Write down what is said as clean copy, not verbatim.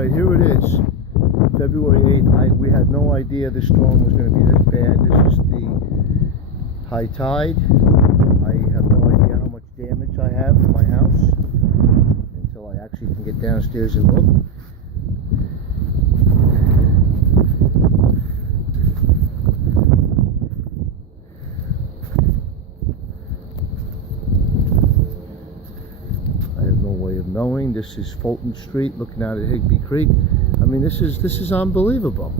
Alright, here it is. February 8th. We had no idea the storm was going to be this bad. This is the high tide. I have no idea how much damage I have in my house until I actually can get downstairs and look. I have no way of knowing. This is Fulton Street looking out at Higby Creek. I mean, this is unbelievable.